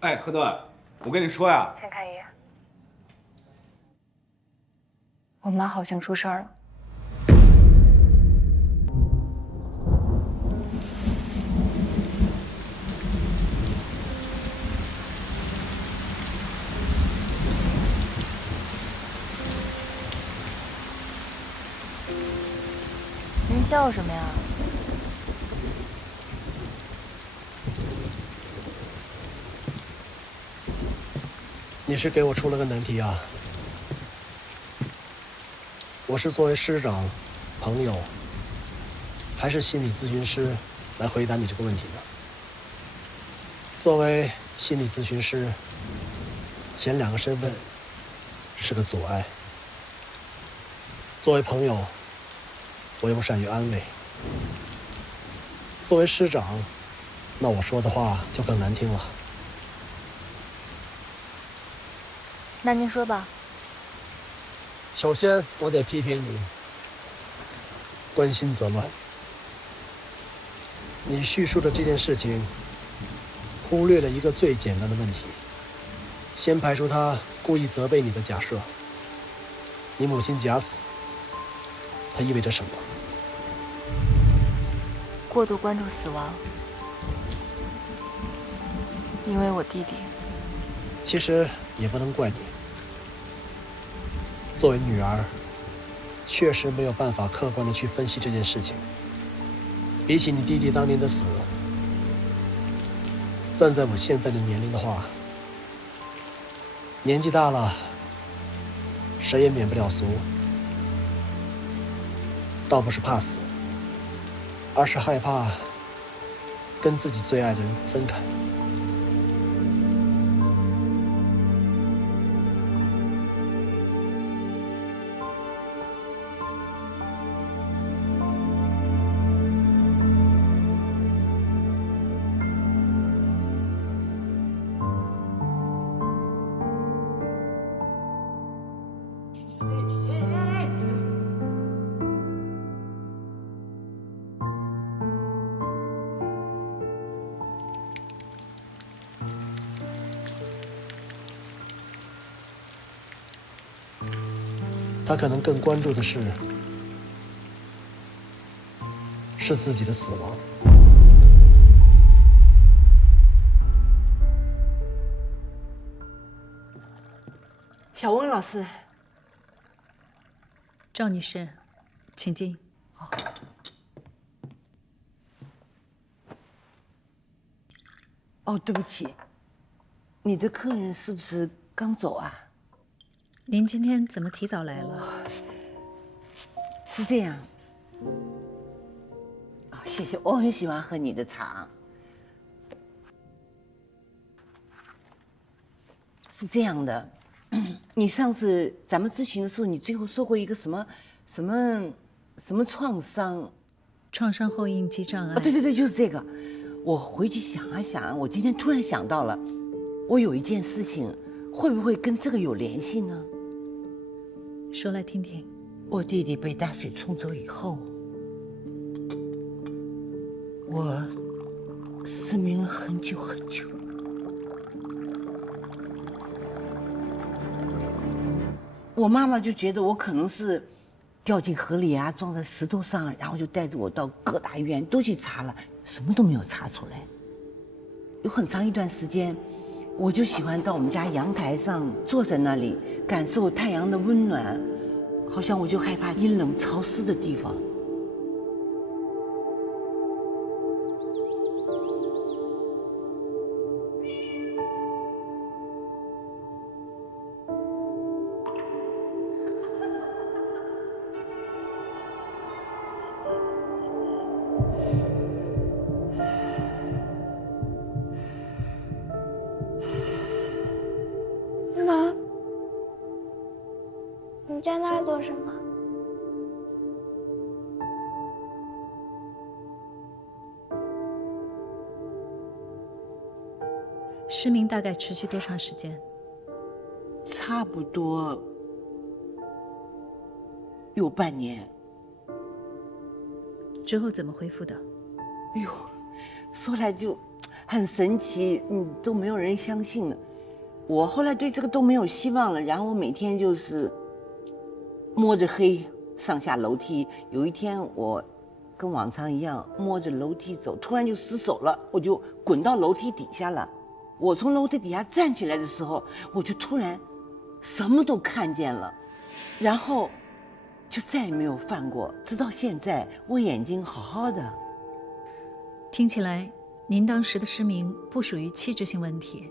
哎，何顿，我跟你说呀，钱开一，我妈好像出事儿了。您笑什么呀？你是给我出了个难题啊！我是作为师长、朋友，还是心理咨询师来回答你这个问题呢？作为心理咨询师，前两个身份是个阻碍；作为朋友，我又不善于安慰；作为师长，那我说的话就更难听了。那您说吧。首先，我得批评你关心则乱。你叙述的这件事情，忽略了一个最简单的问题。先排除他故意责备你的假设。你母亲假死，它意味着什么？过度关注死亡，因为我弟弟。其实也不能怪你。作为女儿，确实没有办法客观地去分析这件事情。比起你弟弟当年的死，站在我现在的年龄的话，年纪大了，谁也免不了俗。倒不是怕死，而是害怕跟自己最爱的人分开。他可能更关注的是自己的死亡。小温老师，赵女士，请进。哦，对不起，你的客人是不是刚走啊？您今天怎么提早来了？是这样。啊，谢谢，我很喜欢喝你的茶。是这样的，你上次咱们咨询的时候，你最后说过一个什么创伤？创伤后应激障碍。啊，对对对，就是这个。我回去想啊想，我今天突然想到了，我有一件事情，会不会跟这个有联系呢？说来听听。我弟弟被大水冲走以后，我失明了很久很久。我妈妈就觉得我可能是掉进河里啊，撞在石头上，然后就带着我到各大医院都去查了，什么都没有查出来。有很长一段时间，我就喜欢到我们家阳台上坐在那里，感受太阳的温暖，好像我就害怕阴冷潮湿的地方。妈，你在那儿做什么？失明大概持续多长时间？差不多有半年。之后怎么恢复的？哎呦，说来就很神奇，都没有人相信了。我后来对这个都没有希望了，然后我每天就是摸着黑上下楼梯。有一天我跟往常一样摸着楼梯走，突然就失手了，我就滚到楼梯底下了。我从楼梯底下站起来的时候，我就突然什么都看见了，然后就再也没有犯过，直到现在我眼睛好好的。听起来您当时的失明不属于器质性问题，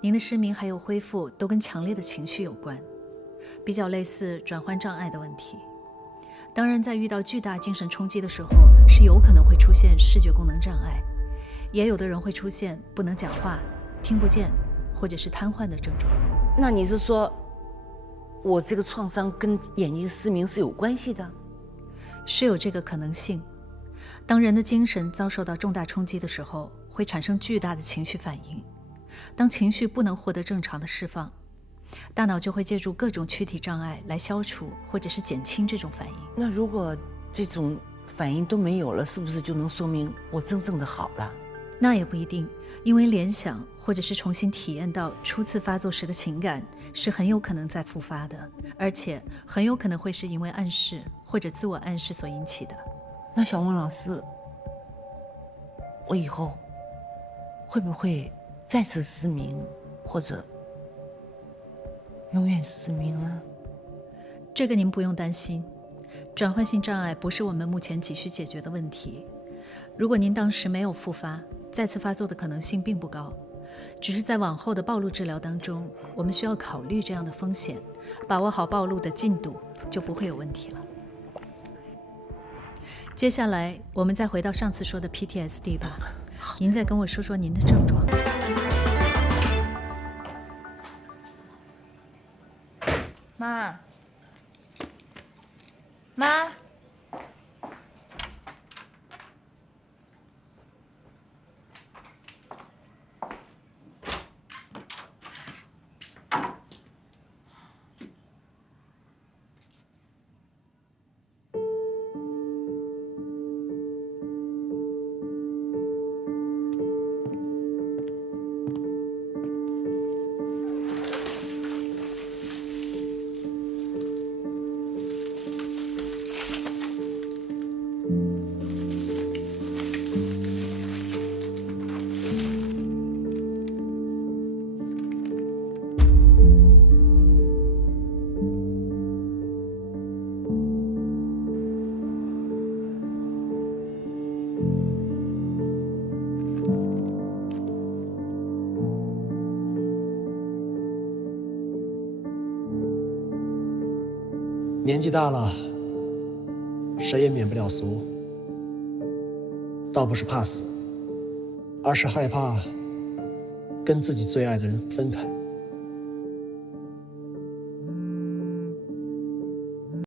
您的失明还有恢复都跟强烈的情绪有关，比较类似转换障碍的问题。当然，在遇到巨大精神冲击的时候，是有可能会出现视觉功能障碍，也有的人会出现不能讲话、听不见或者是瘫痪的症状。那你是说，我这个创伤跟眼睛失明是有关系的？是有这个可能性。当人的精神遭受到重大冲击的时候，会产生巨大的情绪反应。当情绪不能获得正常的释放，大脑就会借助各种躯体障碍来消除或者是减轻这种反应。那如果这种反应都没有了，是不是就能说明我真正的好了？那也不一定，因为联想或者是重新体验到初次发作时的情感是很有可能再复发的，而且很有可能会是因为暗示或者自我暗示所引起的。那小孟老师，我以后会不会再次失明，或者永远失明呢？这个您不用担心，转换性障碍不是我们目前急需解决的问题。如果您当时没有复发，再次发作的可能性并不高，只是在往后的暴露治疗当中，我们需要考虑这样的风险，把握好暴露的进度，就不会有问题了。接下来我们再回到上次说的 PTSD 吧，您再跟我说说您的症状。妈，妈。年纪大了，谁也免不了俗。倒不是怕死，而是害怕跟自己最爱的人分开。